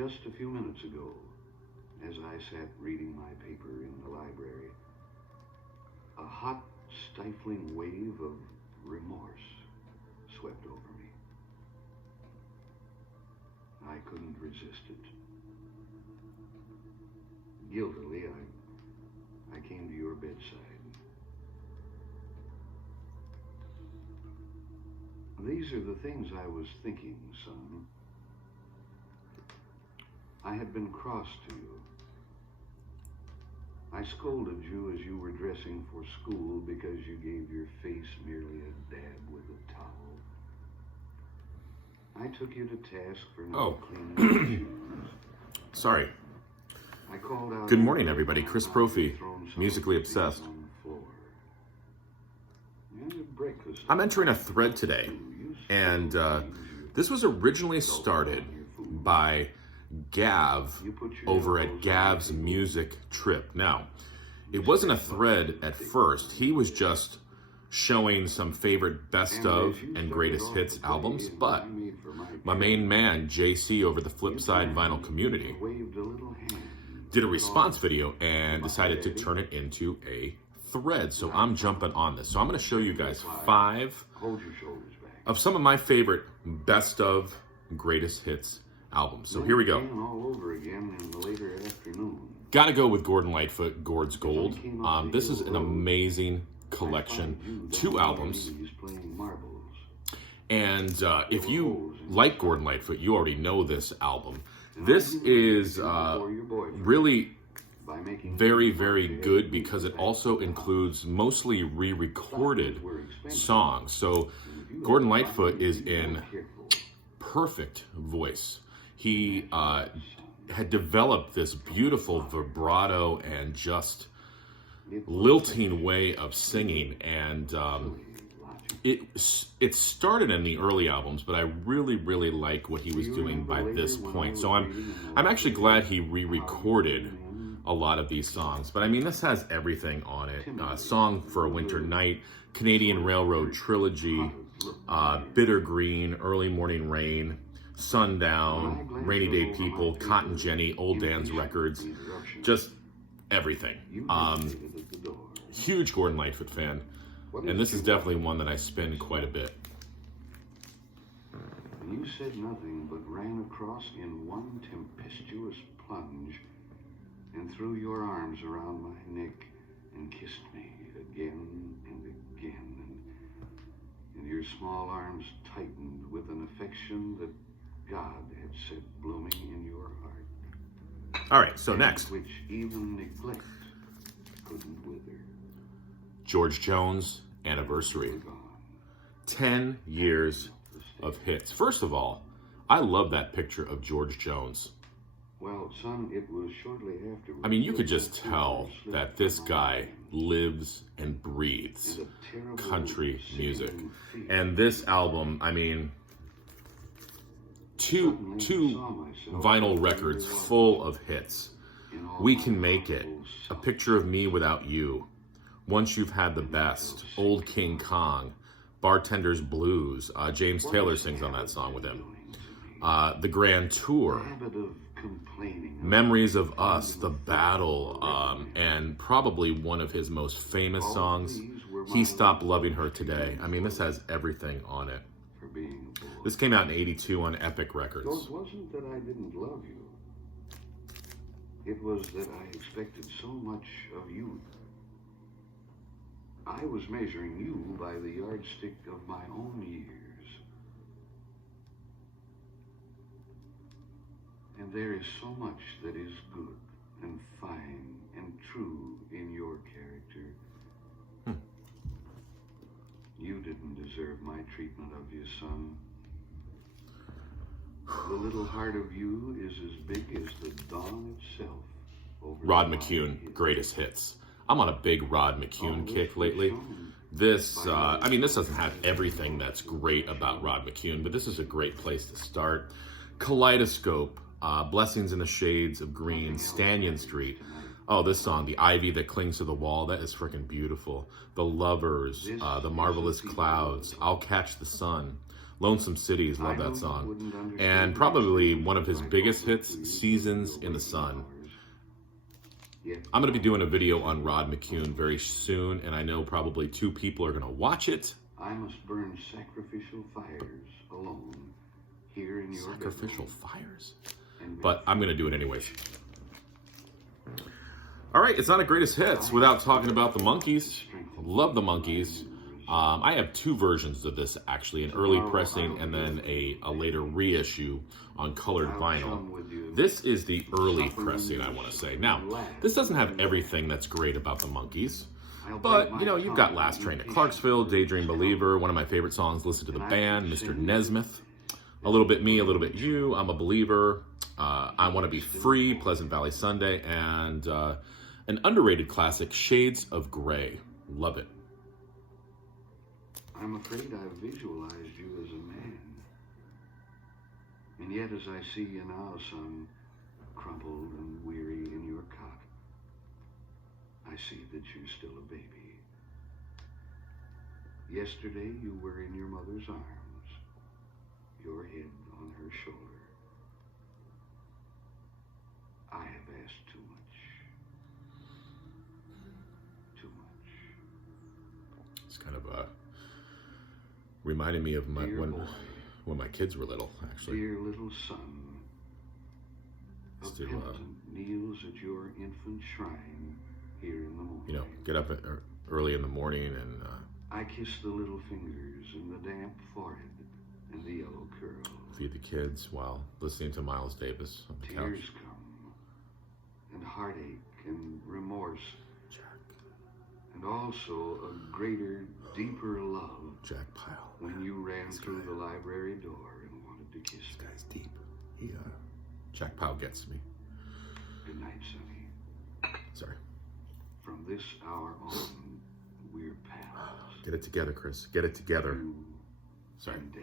just a few minutes ago, as I sat reading my paper in the library, a hot, stifling wave of remorse swept over me. I couldn't resist it. Guiltily, I came to your bedside. These are the things I was thinking, son. I had been cross to you. I scolded you as you were dressing for school because you gave your face merely a dab with a towel. I took you to task for not cleaning your shoes. Sorry. I called out. Good morning, everybody. Chris Profi, Musically Obsessed. I'm entering a thread today, and this was originally started by Gav over at Gav's Music Trip. Now, it wasn't a thread at first. He was just showing some favorite best of and greatest hits albums, but my main man, JC over the Flipside vinyl community, did a response video and decided to turn it into a thread. So I'm jumping on this. So I'm going to show you guys 5 of some of my favorite best of greatest hits albums. So here we go. Gotta go with Gordon Lightfoot, Gord's Gold. This is an amazing collection, 2 albums. And if you like Gordon Lightfoot, you already know this album. This is really very, very good because it also includes mostly re-recorded songs. So Gordon Lightfoot is in perfect voice. He had developed this beautiful vibrato and just lilting way of singing, and it started in the early albums, but I really, really like what he was doing by this point. So I'm actually glad he re-recorded a lot of these songs. But I mean, this has everything on it. Song for a Winter Night, Canadian Railroad Trilogy, Bitter Green, Early Morning Rain, Sundown, Rainy Day People, Cotton Jenny, Old Dan's Records, just everything. Huge Gordon Lightfoot fan, and this is definitely one that I spin quite a bit. You said nothing, but ran across in one tempestuous plunge and threw your arms around my neck and kissed me again and again, and your small arms tightened with an affection that God had set blooming in your heart. All right, so next. Which even neglect couldn't wither. George Jones, Anniversary. 10 years of hits. First of all, I love that picture of George Jones. Well, son, it was shortly after. I mean, you could just tell that this guy lives and breathes country music. And this album, I mean, two vinyl records full of hits. We Can Make It, A Picture of Me Without You, Once You've Had the Best, Old King Kong, Bartender's Blues. James Taylor sings on that song with him. The Grand Tour, Memories of Us, The Battle, and probably one of his most famous songs, He Stopped Loving Her Today. I mean, this has everything on it. This came out in '82 on Epic Records. So it wasn't that I didn't love you. It was that I expected so much of you. I was measuring you by the yardstick of my own years. And there is so much that is good and fine and true in your character. You didn't deserve my treatment of you, son. The little heart of you is as big as the dawn itself. Rod McCune, greatest hits. I'm on a big Rod McCune kick lately. This, I mean, this doesn't have everything that's great about Rod McCune, but this is a great place to start. Kaleidoscope, Blessings in the Shades of Green, Stanyan Street. Oh, this song, The Ivy That Clings to the Wall, that is freaking beautiful. The Lovers, The Marvelous Clouds, I'll Catch the Sun, Lonesome Cities, love that song. And probably one of his biggest hits, Seasons in the Sun. I'm going to be doing a video on Rod McCune very soon, and I know probably 2 people are going to watch it. I must burn sacrificial fires alone here in your Sacrificial fires? But I'm going to do it anyways. All right, it's not a greatest hits without talking about the Monkees. Love the Monkees. I have 2 versions of this, actually, an early pressing and then a later reissue on colored vinyl. This is the early pressing, I want to say. Now, this doesn't have everything that's great about the Monkees, but, you know, you've got Last Train to Clarksville, Daydream Believer, one of my favorite songs, Listen to the Band, Mr. Nesmith, A Little Bit Me, A Little Bit You, I'm a Believer, I Want to Be Free, Pleasant Valley Sunday, and an underrated classic, Shades of Grey. Love it. I'm afraid I've visualized you as a man. And yet as I see you now, son, crumpled and weary in your cot, I see that you're still a baby. Yesterday you were in your mother's arms, your head on her shoulder. I have asked too much. Too much. It's kind of reminded me of my when my kids were little, actually. Dear little son, a penitent kneels at your infant shrine here in the morning. You know, get up early in the morning and... I kiss the little fingers and the damp forehead and the yellow curls. Feed the kids while listening to Miles Davis on the couch. Tears come, and heartache and remorse. Jack. And also a greater, deeper love. Jack Pyle. When you ran through the library door and wanted to kiss This me. guy's deep. Jack Pyle gets me. Good night, Sonny. Sorry. From this hour on, we're pals. Get it together, Chris. Get it together. You Sorry. and Dad.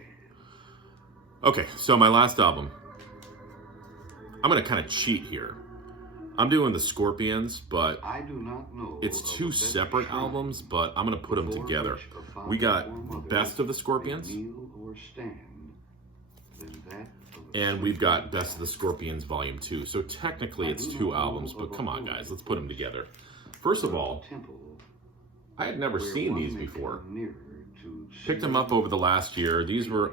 Okay, so my last album. I'm going to kind of cheat here. I'm doing the Scorpions, but I do not know it's 2 separate albums, but I'm going to put them together. We got Best of the Scorpions, and we've got Best of the Scorpions Volume 2. So technically it's 2 albums, but come on, guys, let's put them together. First of all, I had never seen these before. Picked them up over the last year. These were,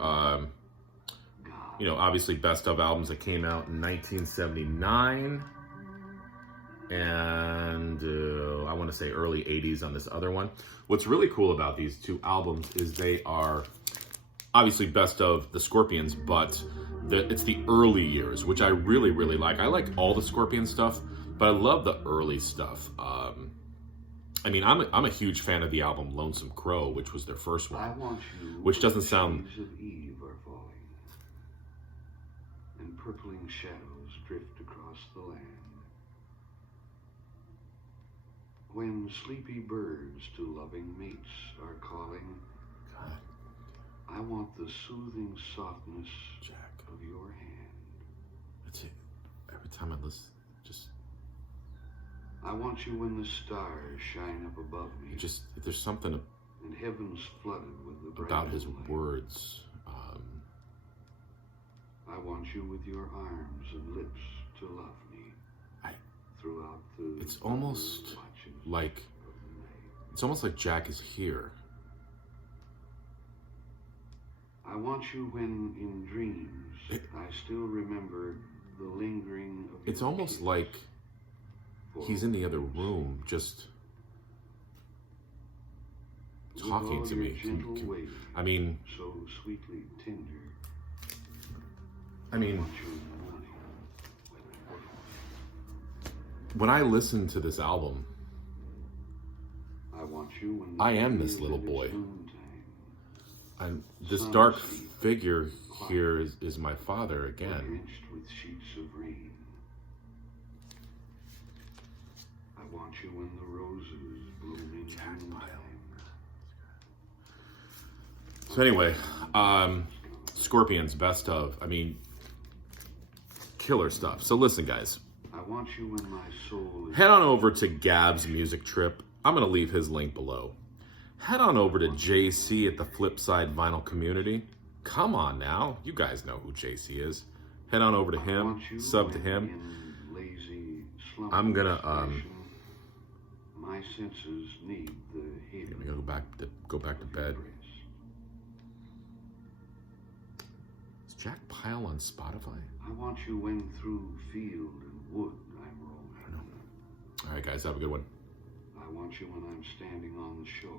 you know, obviously best of albums that came out in 1979. And I want to say early 80s on this other one. What's really cool about these 2 albums is they are obviously best of the Scorpions, but it's the early years, which I really, really like. I like all the Scorpion stuff, but I love the early stuff. I mean, I'm a huge fan of the album Lonesome Crow, which was their first one, which doesn't sound... Shades of eve are falling, and purpling shadows drift across the land. When sleepy birds to loving mates are calling, God. I want the soothing softness, Jack, of your hand. That's it. Every time I listen, just... I want you when the stars shine up above me. There's something and heaven's flooded with the bright about his moonlight. words. I want you with your arms and lips to love me. Throughout the... It's almost like Jack is here. I want you when in dreams I still remember the lingering of It's your almost kiss. like he's in the other room, just talking to me. I mean, so sweetly tender. I mean, I want you in the morning. when I listen to this album, I want you when I am the this day little is in boy. its noontime. this dark figure here is my father again. Drenched with sheets of rain. I want you when the roses bloom in noontime. So anyway, Scorpions, best of. I mean, killer stuff. So listen, guys. I want you when my soul is... Head on over to Gab's Music Trip. I'm going to leave his link below. Head on over to JC at the Flipside Vinyl Community. Come on now. You guys know who JC is. Head on over to him, sub to him. I'm gonna my senses need the healing. I'm gonna go back to bed. Is Jack Pyle on Spotify? I want you when through field and wood I'm roaming. All right, guys, have a good one. I want you when I'm standing on the shore.